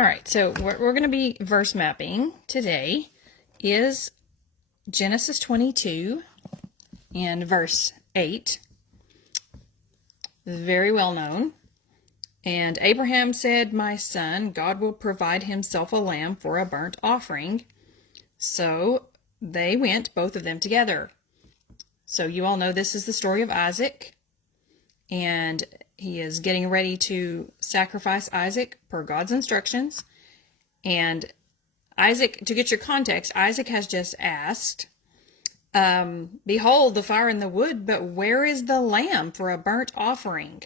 All right, so what we're going to be verse mapping today is Genesis 22 and verse 8. Very well known. And Abraham said, "My son, God will provide himself a lamb for a burnt offering." So they went, both of them together. So you all know this is the story of Isaac. And he is getting ready to sacrifice Isaac per God's instructions. And Isaac, to get your context, Isaac has just asked, "Behold the fire and the wood, but where is the lamb for a burnt offering?"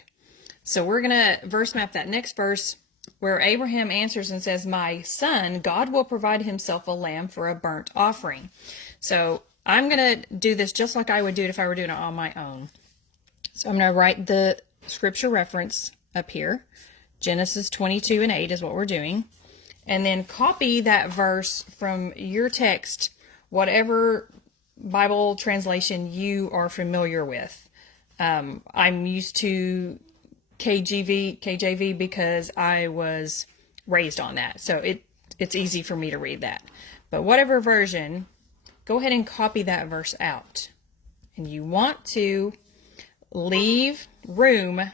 So we're going to verse map that next verse where Abraham answers and says, "My son, God will provide himself a lamb for a burnt offering." So I'm going to do this just like I would do it if I were doing it on my own. So I'm going to write the scripture reference up here. Genesis 22 and 8 is what we're doing. And then copy that verse from your text, whatever Bible translation you are familiar with. I'm used to KJV because I was raised on that. So it's easy for me to read that. But whatever version, go ahead and copy that verse out. And you want to leave room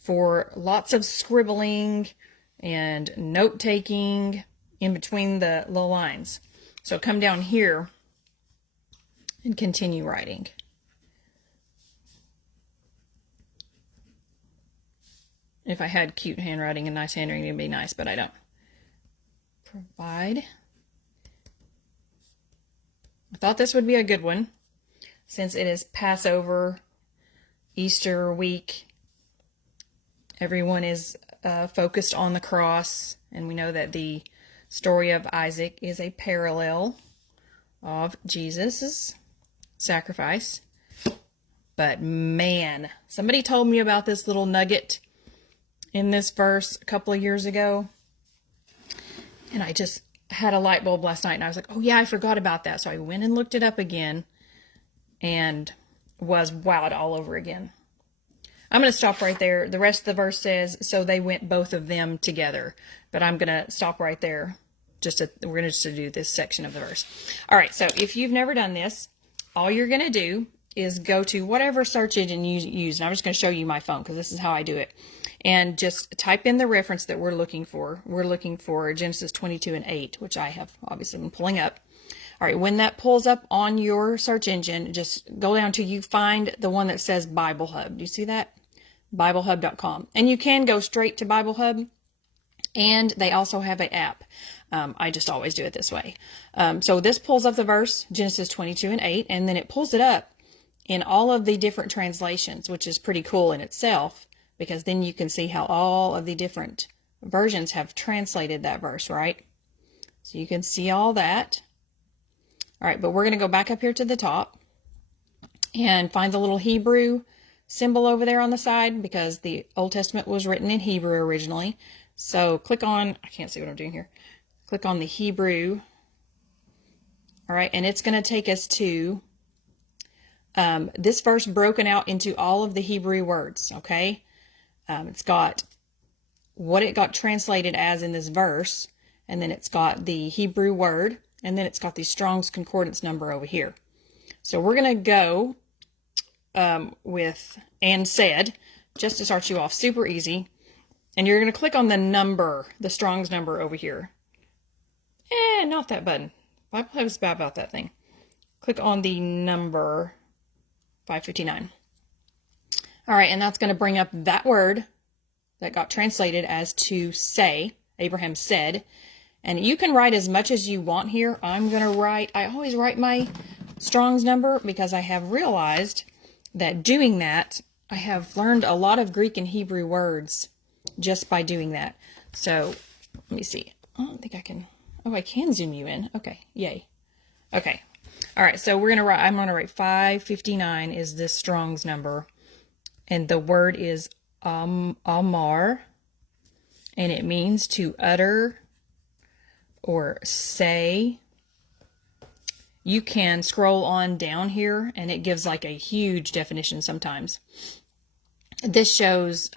for lots of scribbling and note-taking in between the lines. So come down here and continue writing. If I had cute handwriting and nice handwriting, it'd be nice, but I don't. Provide. I thought this would be a good one since it is Passover, Easter week. Everyone is focused on the cross, and we know that the story of Isaac is a parallel of Jesus' sacrifice. But man, somebody told me about this little nugget in this verse a couple of years ago, and I just had a light bulb last night, and I was like, oh yeah, I forgot about that. So I went and looked it up again and was wowed all over again. I'm going to stop right there. The rest of the verse says, "So they went, both of them together." But I'm going to stop right there. We're going to just do this section of the verse. All right, so if you've never done this, all you're going to do is go to whatever search engine you use. And I'm just going to show you my phone because this is how I do it. And just type in the reference that we're looking for. We're looking for Genesis 22 and 8, which I have obviously been pulling up. All right, when that pulls up on your search engine, just go down till you find the one that says Bible Hub. Do you see that? BibleHub.com. And you can go straight to Bible Hub, and they also have an app. I just always do it this way. So this pulls up the verse, Genesis 22 and 8, and then it pulls it up in all of the different translations, which is pretty cool in itself, because then you can see how all of the different versions have translated that verse, right? So you can see all that. All right, but we're going to go back up here to the top and find the little Hebrew symbol over there on the side, because the Old Testament was written in Hebrew originally. So click on, I can't see what I'm doing here. Click on the Hebrew. All right, and it's going to take us to this verse broken out into all of the Hebrew words, okay? It's got what it got translated as in this verse, and then it's got the Hebrew word, and then it's got the Strong's Concordance number over here. So we're going to go with "and said," just to start you off, super easy. And you're going to click on the number, the Strong's number over here. Not that button. Bible Hub is bad about that thing. Click on the number 559. All right, and that's going to bring up that word that got translated as "to say." Abraham said. And you can write as much as you want here. I'm going to write, I always write my Strong's number because I have realized that doing that, I have learned a lot of Greek and Hebrew words just by doing that. So let me see. I don't think I can. Oh, I can zoom you in. Okay. Yay. Okay. All right. So I'm going to write 559 is this Strong's number. And the word is amar. And it means to utter or say. You can scroll on down here and it gives like a huge definition sometimes. This shows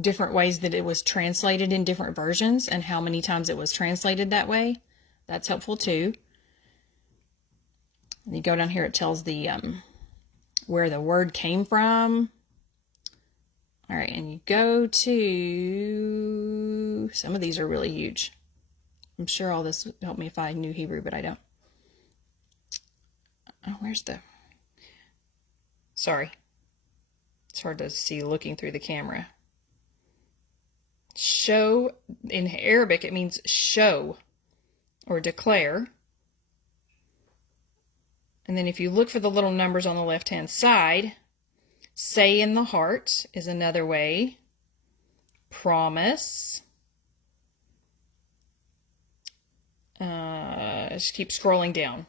different ways that it was translated in different versions and how many times it was translated that way. That's helpful too. And you go down here, it tells the where the word came from. All right, and you go to, some of these are really huge. I'm sure all this would help me if I knew Hebrew, but I don't. Oh, where's the, sorry. It's hard to see looking through the camera. Show, in Arabic, it means show or declare. And then if you look for the little numbers on the left-hand side, say in the heart is another way. Promise. Just keep scrolling down.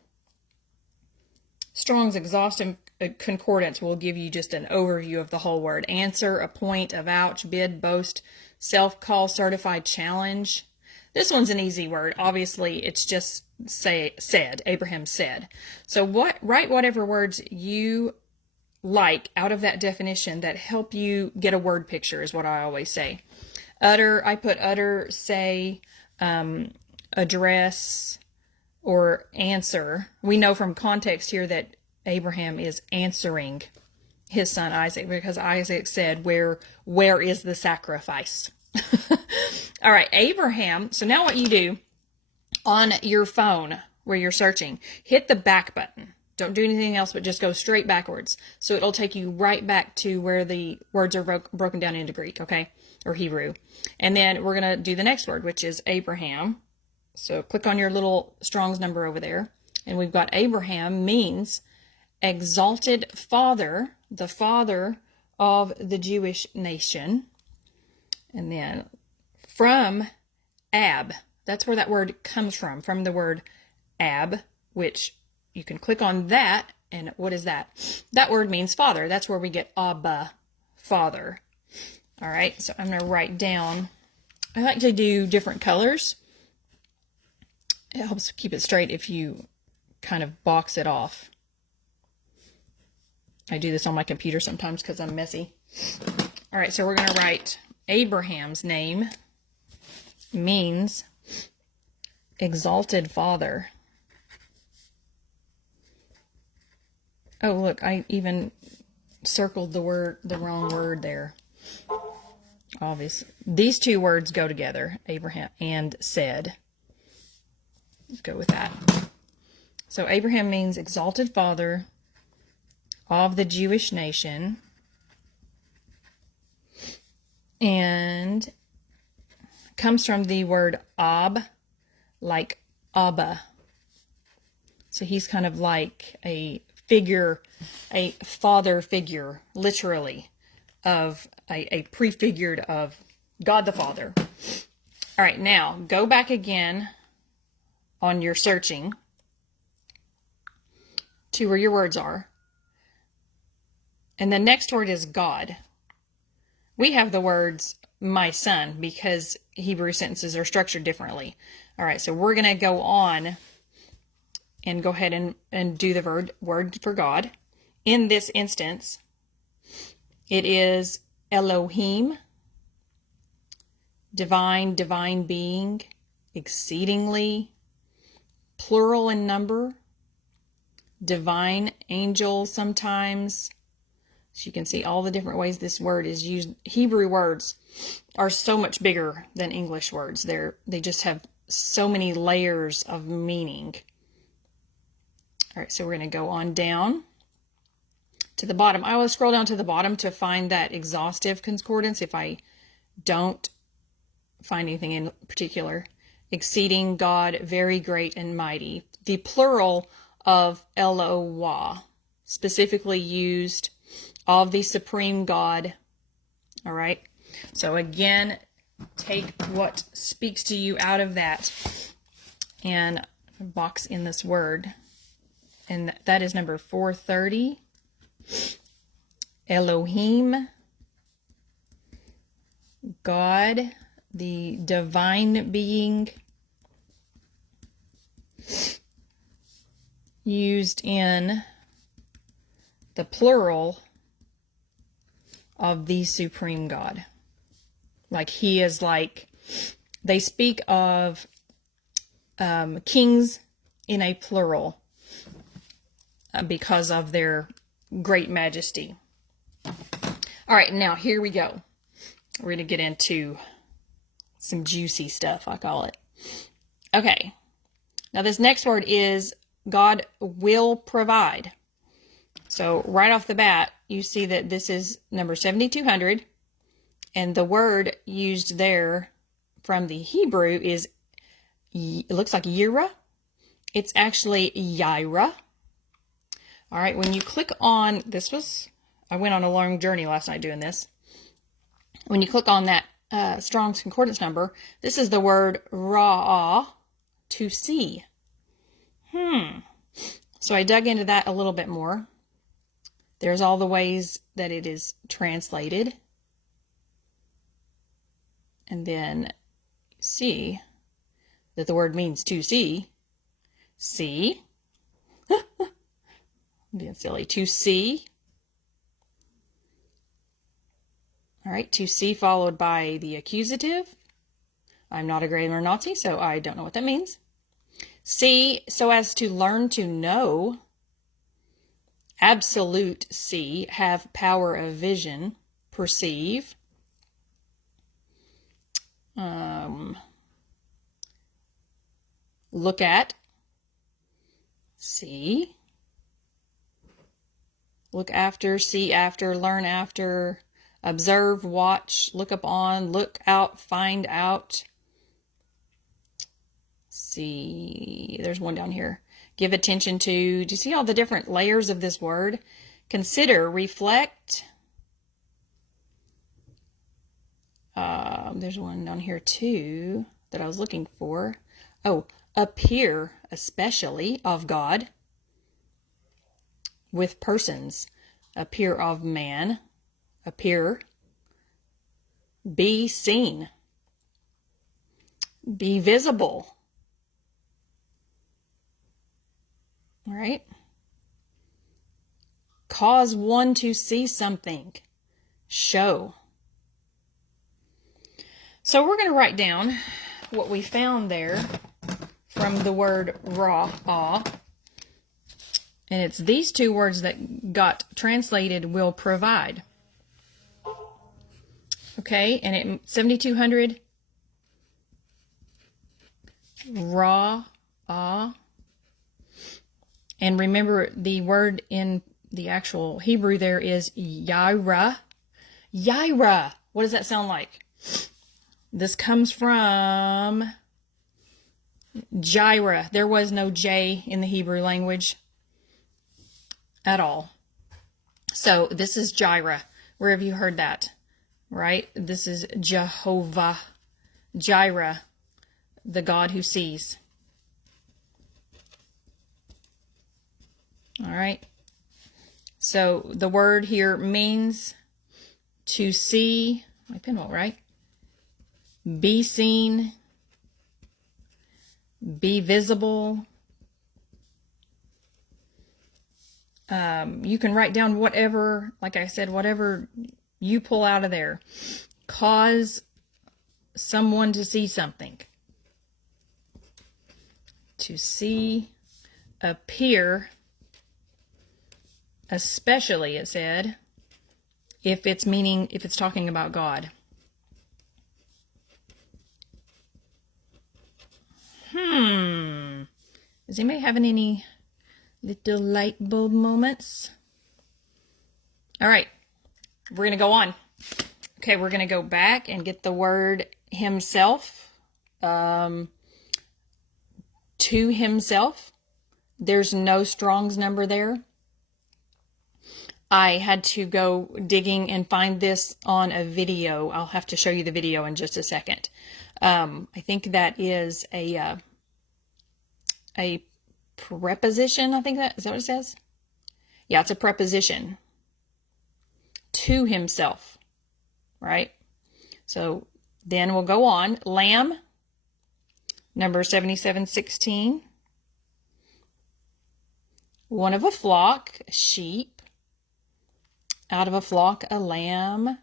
Strong's Exhaustive Concordance will give you just an overview of the whole word. Answer, appoint, avouch, bid, boast, self-call, certified, challenge. This one's an easy word. Obviously, it's just said. Abraham said. So write whatever words you like out of that definition that help you get a word picture is what I always say. Utter, I put utter, say, address, or answer. We know from context here that Abraham is answering his son Isaac because Isaac said, where is the sacrifice? All right, Abraham. So now what you do on your phone where you're searching, hit the back button. Don't do anything else, but just go straight backwards. So it'll take you right back to where the words are broken down into Greek, okay? Or Hebrew. And then we're going to do the next word, which is Abraham. So click on your little Strong's number over there. And we've got Abraham means exalted father, the father of the Jewish nation. And then from Ab, that's where that word comes from the word Ab, which you can click on that. And what is that? That word means father. That's where we get Abba, father. All right, so I'm going to write down, I like to do different colors. It helps keep it straight if you kind of box it off. I do this on my computer sometimes because I'm messy. All right, so we're going to write Abraham's name means exalted father. Oh, look, I even circled the wrong word there. Obviously, these two words go together, Abraham and said. Let's go with that. So Abraham means exalted father of the Jewish nation. And comes from the word Ab, like Abba. So he's kind of like a figure, a father figure, literally, of a prefigured of God the Father. All right, now go back again on your searching to where your words are. And the next word is God. We have the words my son because Hebrew sentences are structured differently. All right, so we're going to go on and go ahead and do the word for God. In this instance, it is Elohim, divine being, exceedingly, plural in number, divine angel sometimes. So you can see all the different ways this word is used. Hebrew words are so much bigger than English words. They just have so many layers of meaning. All right, so we're going to go on down to the bottom. I will scroll down to the bottom to find that exhaustive concordance if I don't find anything in particular. Exceeding God, very great and mighty. The plural of Eloah, specifically used of the supreme God. All right. So again, take what speaks to you out of that and box in this word. And that is number 430. Elohim, God, the divine being, used in the plural of the supreme God. Like he is like, they speak of kings in a plural because of their great majesty. All right, now here we go. We're going to get into some juicy stuff, I call it. Okay, now this next word is God will provide. So right off the bat, you see that this is number 7,200. And the word used there from the Hebrew is, it looks like Yira. It's actually Jireh. All right, when you click on, I went on a long journey last night doing this. When you click on that Strong's Concordance number, this is the word ra'ah, to see. So I dug into that a little bit more. There's all the ways that it is translated. And then see that the word means to see. See. Being silly. To see. All right. To see followed by the accusative. I'm not a grammar Nazi, so I don't know what that means. See, so as to learn to know. Absolute see, have power of vision, perceive. Look at, see, look after, see after, learn after, observe, watch, look upon, look out, find out. See, there's one down here. Give attention to. Do you see all the different layers of this word? Consider, reflect. There's one down here too that I was looking for. Oh, appear, especially of God, with persons. Appear of man, appear. Be seen. Be visible. All right. Cause one to see something. Show. So we're going to write down what we found there from the word ra'ah. And it's these two words that got translated will provide. Okay, and at 7,200, ra'ah. And remember, the word in the actual Hebrew there is Jireh. Jireh. What does that sound like? This comes from Jireh. There was no J in the Hebrew language at all. So this is Jireh. Where have you heard that? Right? This is Jehovah Jireh, the God who sees. All right. So the word here means to see. My pen won't right. Be seen. Be visible. You can write down whatever, like I said, whatever you pull out of there. Cause someone to see something. To see, appear, especially, it said, if it's talking about God. Is anybody having any little light bulb moments? All right, we're going to go on. Okay, we're going to go back and get the word himself, to himself. There's no Strong's number there. I had to go digging and find this on a video. I'll have to show you the video in just a second. I think that is a preposition. I think is that what it says? Yeah, it's a preposition. To himself, right? So then we'll go on. Lamb, number 7716. One of a flock, sheep. Out of a flock, a lamb.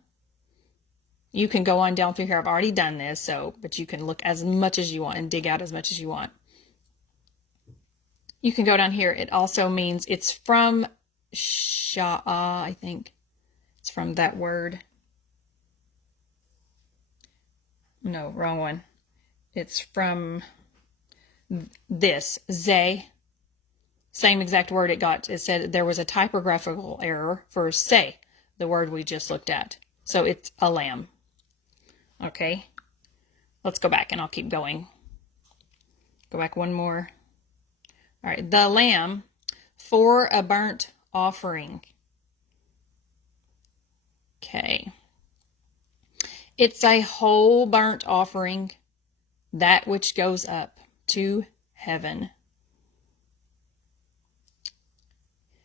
You can go on down through here. I've already done this, but you can look as much as you want and dig out as much as you want. You can go down here. It also means it's from Sha'ah, I think. It's from that word. No, wrong one. It's from this, Zay. Same exact word it got. It said there was a typographical error for say, the word we just looked at. So it's a lamb. Okay. Let's go back and I'll keep going. Go back one more. All right. The lamb for a burnt offering. Okay. It's a whole burnt offering, that which goes up to heaven.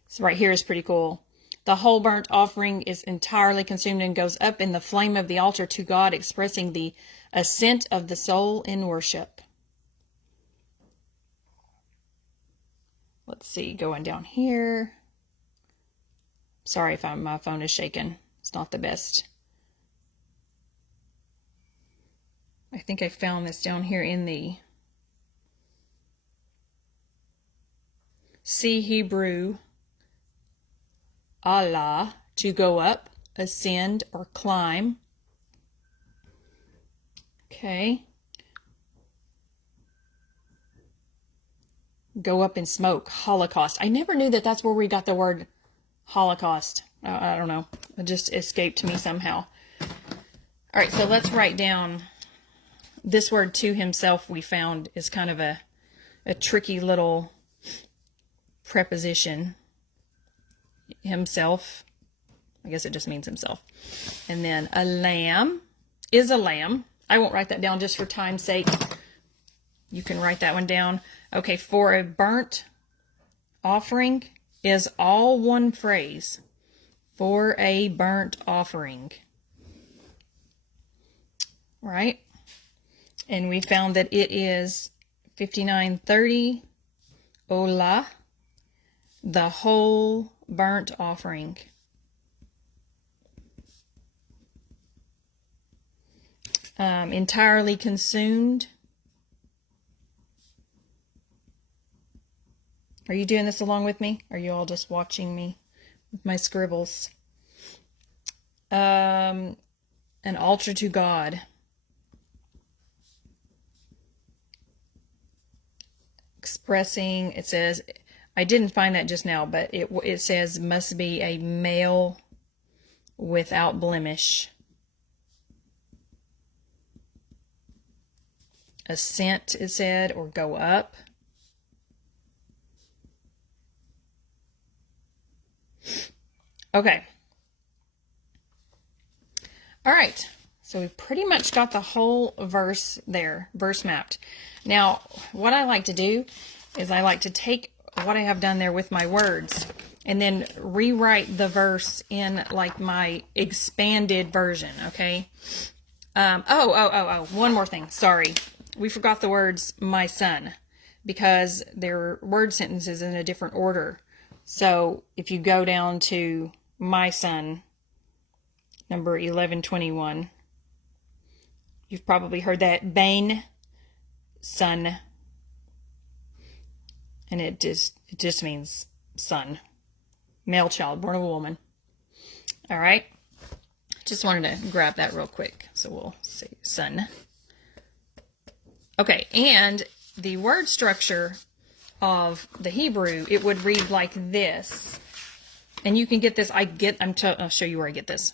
So right here is pretty cool. The whole burnt offering is entirely consumed and goes up in the flame of the altar to God, expressing the assent of the soul in worship. Let's see, going down here. Sorry if my phone is shaking. It's not the best. I think I found this down here in the C Hebrew. Allah, to go up, ascend, or climb. Okay. Go up in smoke, Holocaust. I never knew that that's where we got the word Holocaust. I don't know. It just escaped me somehow. All right, so let's write down this word to himself we found is kind of a tricky little preposition. Himself. I guess it just means himself. And then a lamb is a lamb. I won't write that down just for time's sake. You can write that one down. Okay, for a burnt offering is all one phrase. For a burnt offering. Right? And we found that it is 59:30. Olah, the whole burnt offering. Entirely consumed. Are you doing this along with me? Are you all just watching me with my scribbles? An altar to God. Expressing, it says, I didn't find that just now, but it says must be a male without blemish. Ascent, it said, or go up. Okay. All right. So we pretty much got the whole verse there, verse mapped. Now, what I like to do is I like to take what I have done there with my words and then rewrite the verse in like my expanded version, okay? One more thing. Sorry. We forgot the words my son because they're word sentences in a different order. So if you go down to my son, number 1121, you've probably heard that. Bane, son. And it just means son. Male child, born of a woman. All right. Just wanted to grab that real quick. So we'll say son. Okay. And the word structure of the Hebrew, it would read like this. And you can get this. I'll show you where I get this.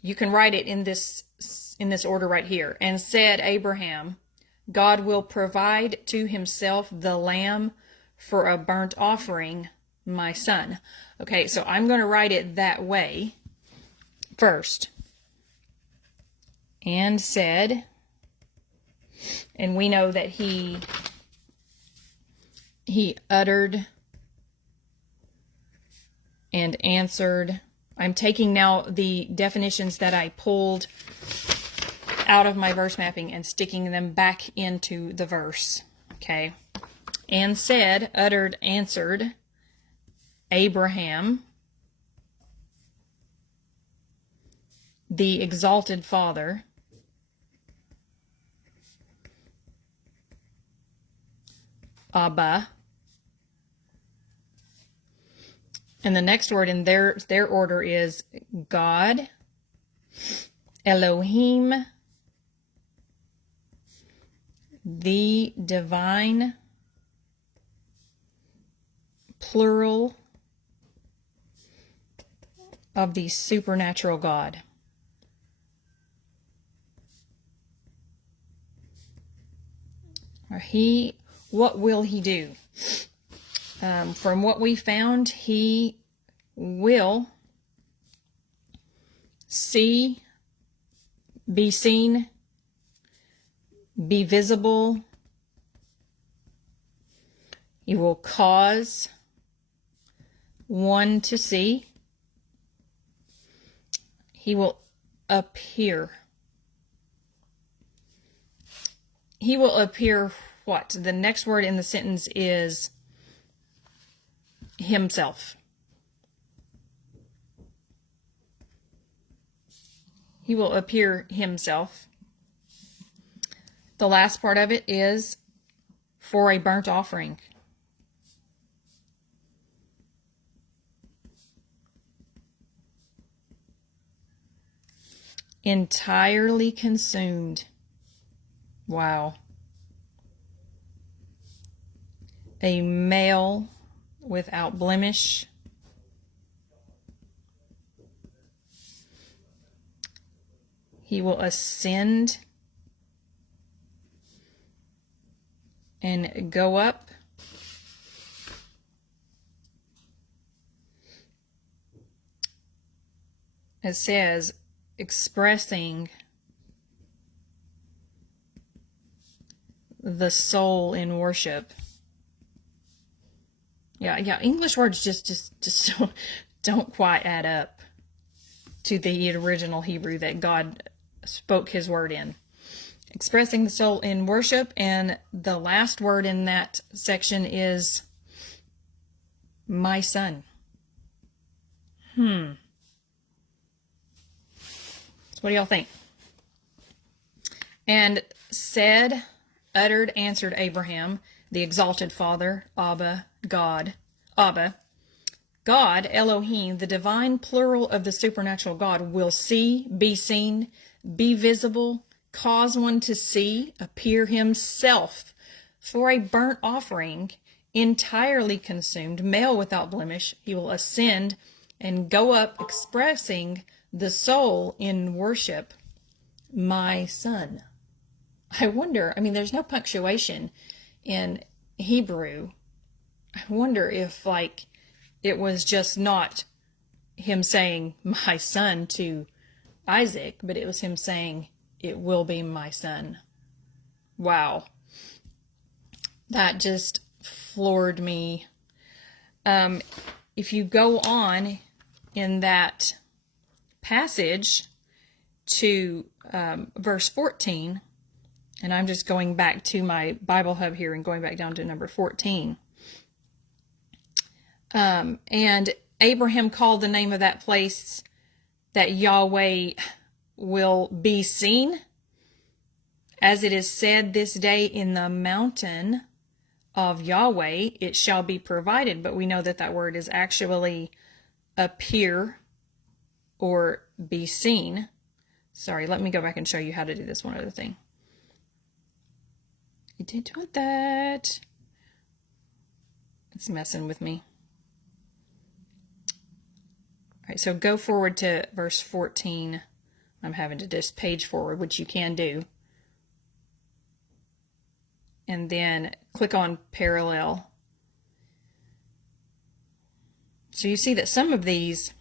You can write it in this order right here. And said Abraham, God will provide to himself the lamb for a burnt offering, my son. Okay, so I'm going to write it that way first. And said, and we know that he uttered and answered. I'm taking now the definitions that I pulled out of my verse mapping and sticking them back into the verse. Okay. And said, uttered, answered, Abraham, the exalted Father, Abba. And the next word in their order is God, Elohim, the divine, plural of the supernatural God. What will he do? From what we found, he will be seen, be visible. He will cause one to see. He will appear. He will appear what? The next word in the sentence is himself. He will appear himself. The last part of it is for a burnt offering. Entirely consumed. Wow. A male without blemish. He will ascend and go up. It says, expressing the soul in worship. Yeah, English words just don't quite add up to the original Hebrew that God spoke his word in. Expressing the soul in worship, and the last word in that section is my son. So what do y'all think? And said, uttered, answered Abraham, the exalted Father, Abba, God, Elohim, the divine plural of the supernatural God, will see, be seen, be visible, cause one to see, appear himself for a burnt offering, entirely consumed, male without blemish. He will ascend and go up, expressing the soul in worship, my son. I wonder, there's no punctuation in Hebrew. I wonder if, it was just not him saying, my son, to Isaac, but it was him saying, it will be my son. Wow. That just floored me. If you go on in that passage to verse 14, and I'm just going back to my Bible hub here and going back down to number 14. And Abraham called the name of that place that Yahweh will be seen, as it is said this day, in the mountain of Yahweh it shall be provided. But we know that word is actually appear or be seen. Sorry, let me go back and show you how to do this one other thing. I did want that. It's messing with me. All right, so go forward to verse 14. I'm having to just page forward, which you can do. And then click on parallel. So you see that some of these,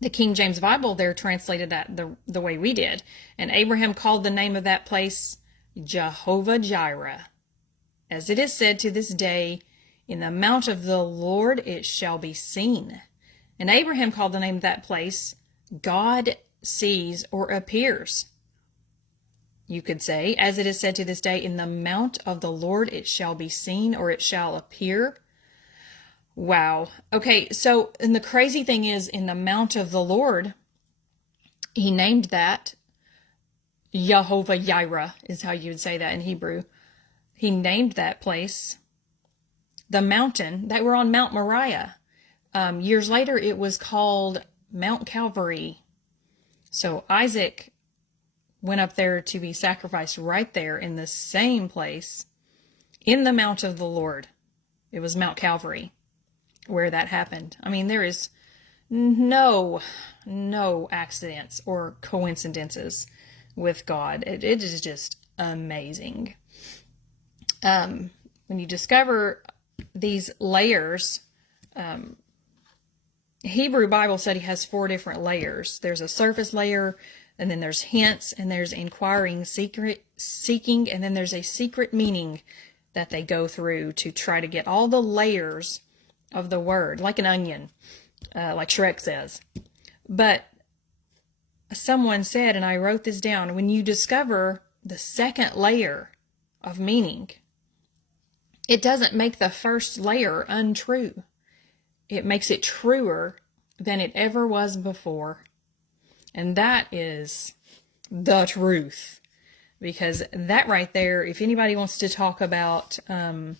the King James Bible, they're translated that the way we did. And Abraham called the name of that place Jehovah Jireh. As it is said to this day, in the mount of the Lord it shall be seen. And Abraham called the name of that place God sees or appears. You could say, as it is said to this day, in the mount of the Lord it shall be seen or it shall appear. Wow. Okay, so, and the crazy thing is, in the mount of the Lord he named that Jehovah Jireh, is how you would say that in Hebrew. He named that place the mountain. They were on Mount Moriah. Years later, it was called Mount Calvary. So Isaac went up there to be sacrificed right there in the same place in the mount of the Lord. It was Mount Calvary where that happened. I mean, there is no accidents or coincidences with God. It is just amazing. When you discover these layers, Hebrew Bible Study has 4 different layers. There's a surface layer, and then there's hints, and there's inquiring, seeking, and then there's a secret meaning that they go through to try to get all the layers of the word, like an onion, like Shrek says. But someone said, and I wrote this down, when you discover the second layer of meaning, it doesn't make the first layer untrue. It makes it truer than it ever was before. And that is the truth. Because that right there, if anybody wants to talk about God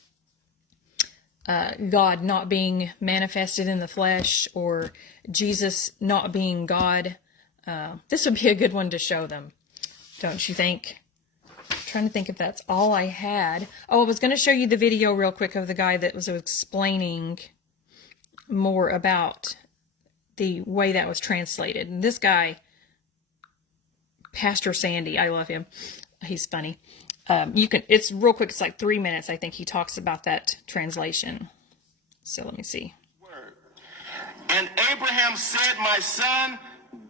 not being manifested in the flesh, or Jesus not being God, this would be a good one to show them. Don't you think? I'm trying to think if that's all I had. Oh, I was going to show you the video real quick of the guy that was explaining more about the way that was translated. And this guy, Pastor Sandy, I love him. He's funny. It's real quick. It's like 3 minutes. I think he talks about that translation. So let me see. And Abraham said, my son,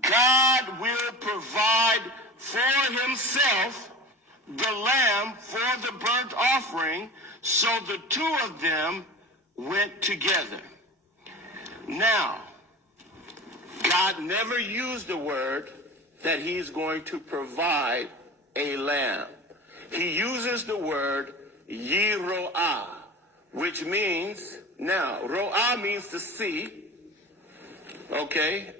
God will provide for himself the lamb for the burnt offering. So the 2 of them went together. Now, God never used the word that he's going to provide a lamb. He uses the word Yiroah, which means, now, Roah means to see. Okay?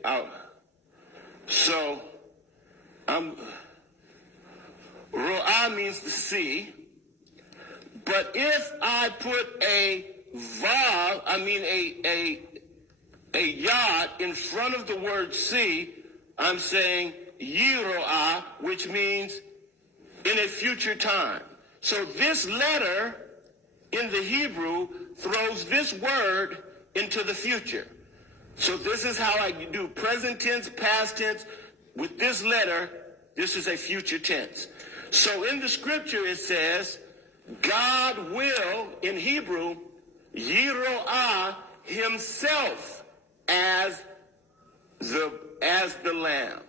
Roah means to see. But if I put a vav, a yod in front of the word see, I'm saying Yiroah, which means in a future time. So this letter in the Hebrew throws this word into the future. So this is how I do present tense, past tense. With this letter, this is a future tense. So in the scripture it says, God will, in Hebrew, Yiroah himself as the lamb.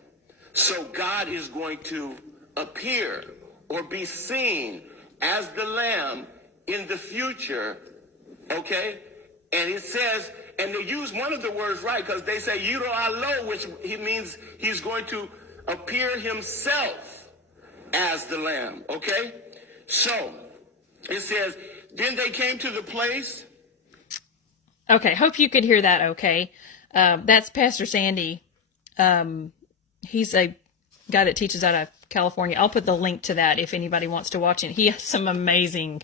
So God is going to appear or be seen as the lamb in the future, okay? And it says, and they use one of the words right, because they say Yiroah lo, which he means he's going to appear himself as the lamb, okay? So it says, then they came to the place. Okay, hope you could hear that okay. That's Pastor Sandy. He's a guy that teaches out of California. I'll put the link to that if anybody wants to watch it. He has some amazing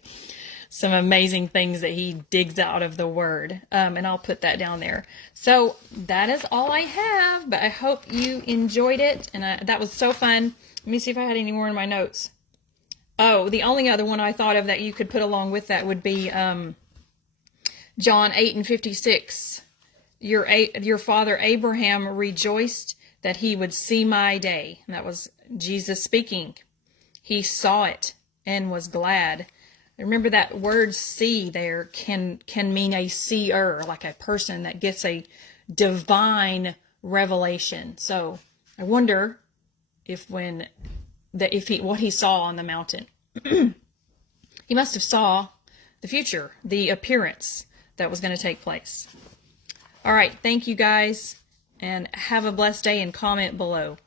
things that he digs out of the word. And I'll put that down there. So that is all I have, but I hope you enjoyed it. And that was so fun. Let me see if I had any more in my notes. Oh, the only other one I thought of that you could put along with that would be John 8:56. Your father Abraham rejoiced that he would see my day. And that was Jesus speaking. He saw it and was glad. Remember that word see there can mean a seer, like a person that gets a divine revelation. So I wonder what he saw on the mountain. He must have saw the future, the appearance that was going to take place. All right, thank you guys, and have a blessed day, and comment below.